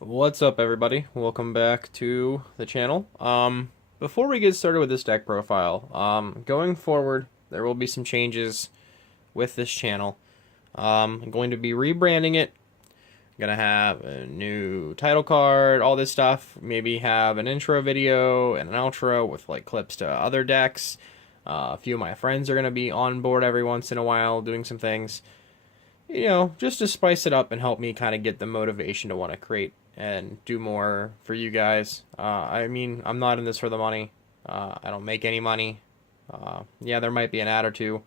What's up, everybody? Welcome back to the channel. Before we get started with this deck profile, going forward, there will be some changes with this channel. I'm going to be rebranding it. I'm gonna have a new title card, all this stuff. Maybe have an intro video and an outro with like clips to other decks. A few of my friends are gonna be on board every once in a while doing some things. Just to spice it up and help me kind of get the motivation to want to create and do more for you guys. I'm not in this for the money. I don't make any money. Yeah, there might be an ad or two.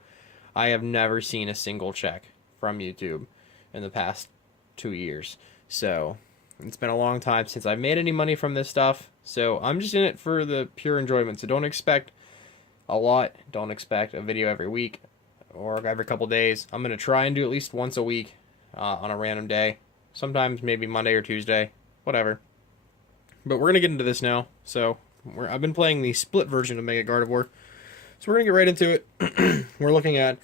I have never seen a single check from YouTube in the past 2 years. So it's been a long time since I've made any money from this stuff. So I'm just in it for the pure enjoyment. So don't expect a lot. Don't expect a video every week or every couple days. I'm going to try and do at least once a week on a random day. Sometimes maybe Monday or Tuesday. Whatever. But we're going to get into this now. So I've been playing the split version of Mega Gardevoir. So we're going to get right into it. We're looking at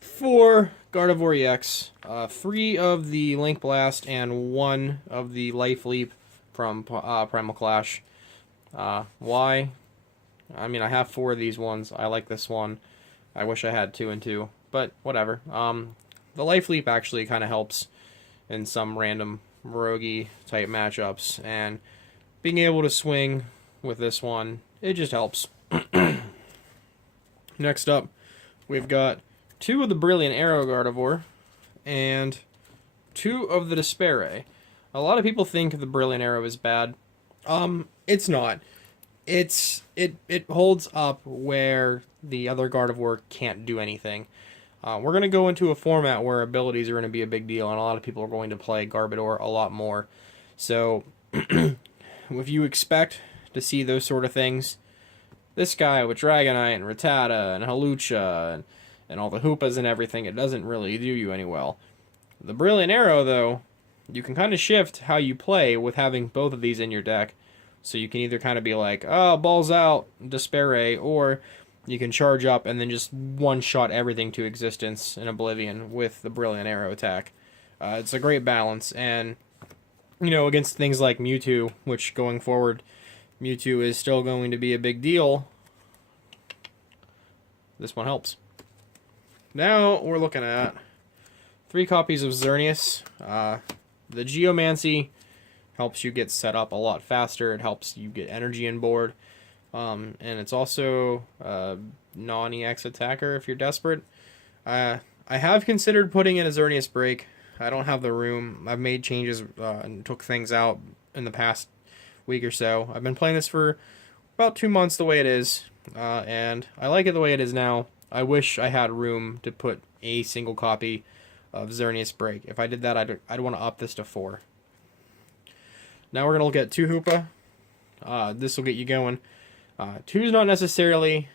4 Gardevoir EX, 3 of the Link Blast, and 1 of the Life Leap from Primal Clash. Why? I mean, I have 4 of these ones. I like this one. I wish I had 2 and 2, but whatever. The Life Leap actually kind of helps in some random roguey type matchups, and being able to swing with this one, it just helps. Next up, we've got 2 of the Brilliant Arrow Gardevoir and 2 of the Despair. A lot of people think the Brilliant Arrow is bad. It's not. It holds up where the other Gardevoir can't do anything. We're going to go into a format where abilities are going to be a big deal, and a lot of people are going to play Gardevoir a lot more. So, if you expect to see those sort of things, this guy with Dragonite and Rattata and Hawlucha and all the Hoopas and everything, it doesn't really do you any well. The Brilliant Arrow, though, you can kind of shift how you play with having both of these in your deck. So you can either kind of be like, oh, balls out, Despair, or you can charge up and then just one-shot everything to existence in Oblivion with the Brilliant Arrow attack. It's a great balance, and, against things like Mewtwo, which going forward, Mewtwo is still going to be a big deal, this one helps. Now we're looking at 3 copies of Xerneas. The Geomancy helps you get set up a lot faster. It helps you get energy in board. And it's also a non-EX attacker if you're desperate. I have considered putting in a Xerneas break. I don't have the room. I've made changes and took things out in the past week or so. I've been playing this for about 2 months the way it is. And I like it the way it is now. I wish I had room to put a single copy of Xerneas break. If I did that, I'd want to up this to 4. Now we're going to look at 2 Hoopa. This will get you going. 2 is not necessarily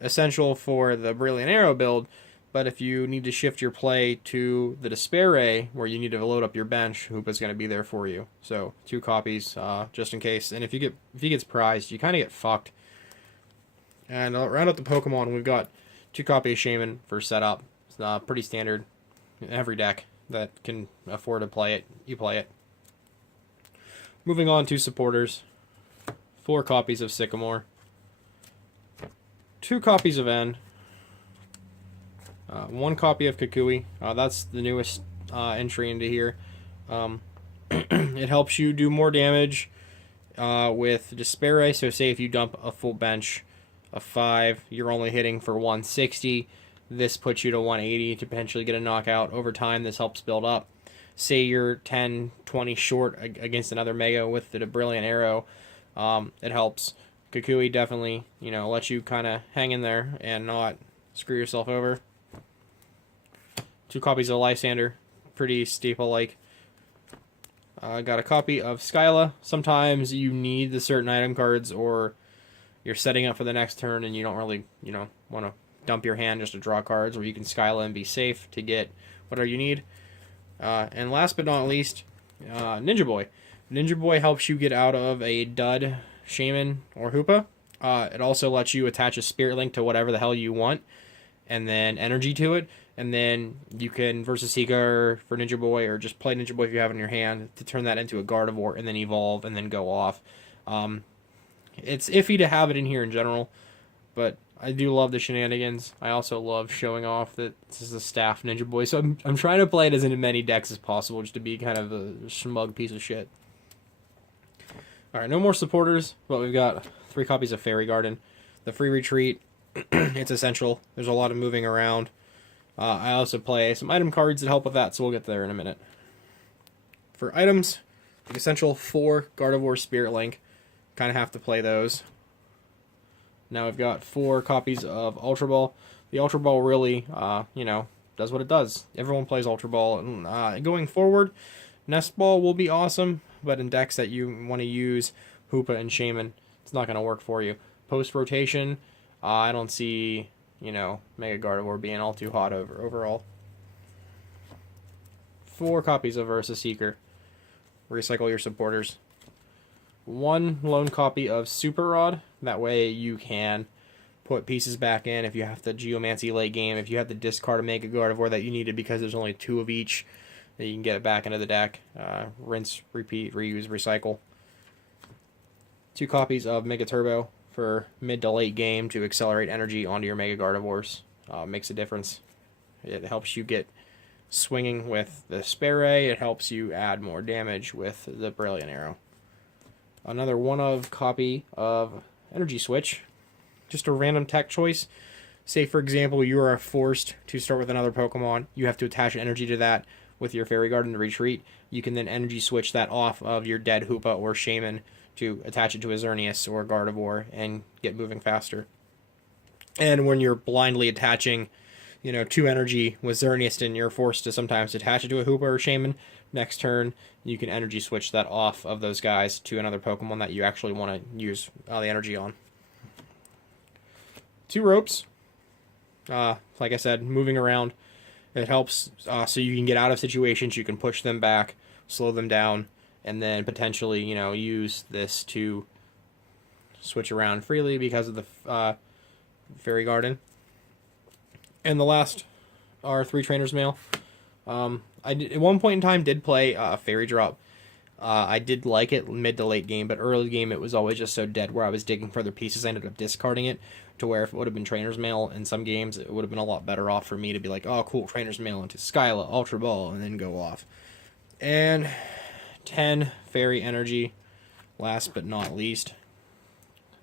essential for the Brilliant Arrow build, but if you need to shift your play to the Despair, where you need to load up your bench, Hoopa's going to be there for you. So 2 copies, just in case. And if he gets prized, you kind of get fucked. And round up the Pokemon, we've got 2 copies of Shaman for setup. It's pretty standard in every deck that can afford to play it. You play it. Moving on to supporters, 4 copies of Sycamore, 2 copies of N, 1 copy of Kukui. That's the newest entry into here. It helps you do more damage with Despair. So say if you dump a full bench of 5, you're only hitting for 160. This puts you to 180 to potentially get a knockout. Over time, this helps build up. Say you're 10, 20 short against another Mega with the Brilliant Arrow, it helps. Kukui definitely, lets you kind of hang in there and not screw yourself over. 2 copies of Lysander, pretty staple-like. I got a copy of Skyla. Sometimes you need the certain item cards, or you're setting up for the next turn and you don't really, want to dump your hand just to draw cards, or you can Skyla and be safe to get whatever you need. And last but not least, Ninja Boy. Ninja Boy helps you get out of a dud Shaman or Hoopa. It also lets you attach a Spirit Link to whatever the hell you want. and then energy to it, and then you can versus Seeker for Ninja Boy, or just play Ninja Boy if you have it in your hand to turn that into a Gardevoir, and then evolve, and then go off. It's iffy to have it in here in general, but I do love the shenanigans. I also love showing off that this is a staff Ninja Boy, so I'm trying to play it as in many decks as possible, just to be kind of a smug piece of shit. Alright, no more supporters, but we've got 3 copies of Fairy Garden. The free retreat, it's essential. There's a lot of moving around. I also play some item cards that help with that, so we'll get there in a minute. For items, the essential 4 Gardevoir Spirit Link. Kind of have to play those. Now we've got 4 copies of Ultra Ball. The Ultra Ball really, does what it does. Everyone plays Ultra Ball. And, going forward, Nest Ball will be awesome, but in decks that you want to use Hoopa and Shaman, it's not going to work for you. Post-rotation, I don't see, Mega Gardevoir being all too hot overall. 4 copies of Versa Seeker. Recycle your supporters. 1 lone copy of Super Rod. That way you can put pieces back in if you have to Geomancy late game. If you have to discard a Mega Gardevoir that you needed because there's only 2 of each, then you can get it back into the deck. Rinse, repeat, reuse, recycle. 2 copies of Mega Turbo for mid to late game to accelerate energy onto your Mega Gardevoirs. Makes a difference. It helps you get swinging with the Spray. It helps you add more damage with the Brilliant Arrow. Another 1-of copy of Energy Switch. Just a random tech choice. Say, for example, you are forced to start with another Pokemon. You have to attach energy to that with your Fairy Garden to retreat. You can then Energy Switch that off of your dead Hoopa or Shaman to attach it to a Xerneas or a Gardevoir and get moving faster. And when you're blindly attaching, 2 energy with Xerneas, and you're forced to sometimes attach it to a Hoopa or Shaman, next turn you can Energy Switch that off of those guys to another Pokemon that you actually want to use the energy on. 2 ropes. Like I said, moving around. It helps so you can get out of situations, you can push them back, slow them down, and then potentially, use this to switch around freely because of the Fairy Garden. And the last are 3 Trainer's Mail. I did, at one point in time, did play Fairy Drop. I did like it mid to late game, but early game it was always just so dead where I was digging further pieces. I ended up discarding it, to where if it would have been Trainer's Mail in some games, it would have been a lot better off for me to be like, oh cool, Trainer's Mail into Skyla, Ultra Ball, and then go off. And 10 Fairy Energy, last but not least.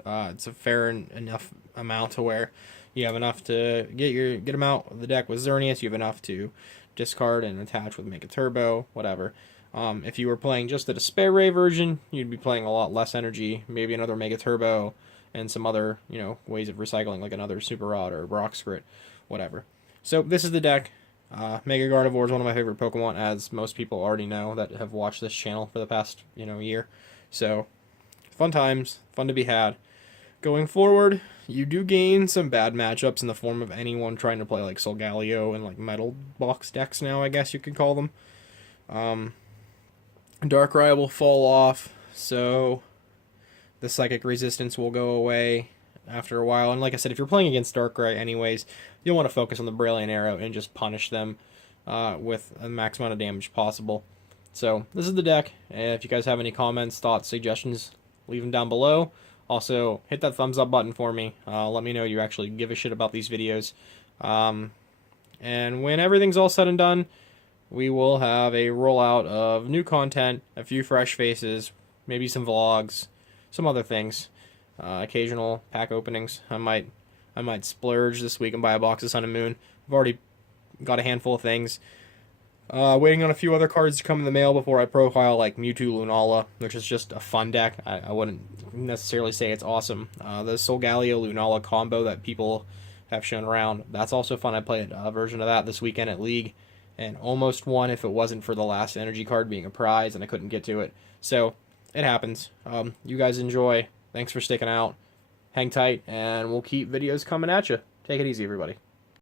It's a fair enough amount to where you have enough to get them out of the deck with Xerneas, you have enough to discard and attach with Mega Turbo, whatever. If you were playing just the Despair Ray version, you'd be playing a lot less energy, maybe another Mega Turbo, and some other, ways of recycling, like another Super Rod or Rock Scrit, whatever. So this is the deck. Mega Gardevoir is one of my favorite Pokemon, as most people already know that have watched this channel for the past, year. So, fun times, fun to be had. Going forward, you do gain some bad matchups in the form of anyone trying to play like Solgaleo and like Metal Box decks now, I guess you could call them. Darkrai will fall off, so the Psychic Resistance will go away after a while. And like I said, if you're playing against Darkrai anyways, you'll want to focus on the Brilliant Arrow and just punish them with the max amount of damage possible. So this is the deck. If you guys have any comments, thoughts, suggestions, leave them down below. Also, hit that thumbs up button for me. Let me know you actually give a shit about these videos. And when everything's all said and done, we will have a rollout of new content, a few fresh faces, maybe some vlogs, some other things. Occasional pack openings. I might splurge this week and buy a box of Sun and Moon. I've already got a handful of things. Waiting on a few other cards to come in the mail before I profile, like Mewtwo Lunala, which is just a fun deck. I wouldn't necessarily say it's awesome. The Solgaleo Lunala combo that people have shown around, that's also fun. I played a version of that this weekend at League, and almost won if it wasn't for the last energy card being a prize, and I couldn't get to it. So, it happens. You guys enjoy. Thanks for sticking out. Hang tight, and we'll keep videos coming at you. Take it easy, everybody.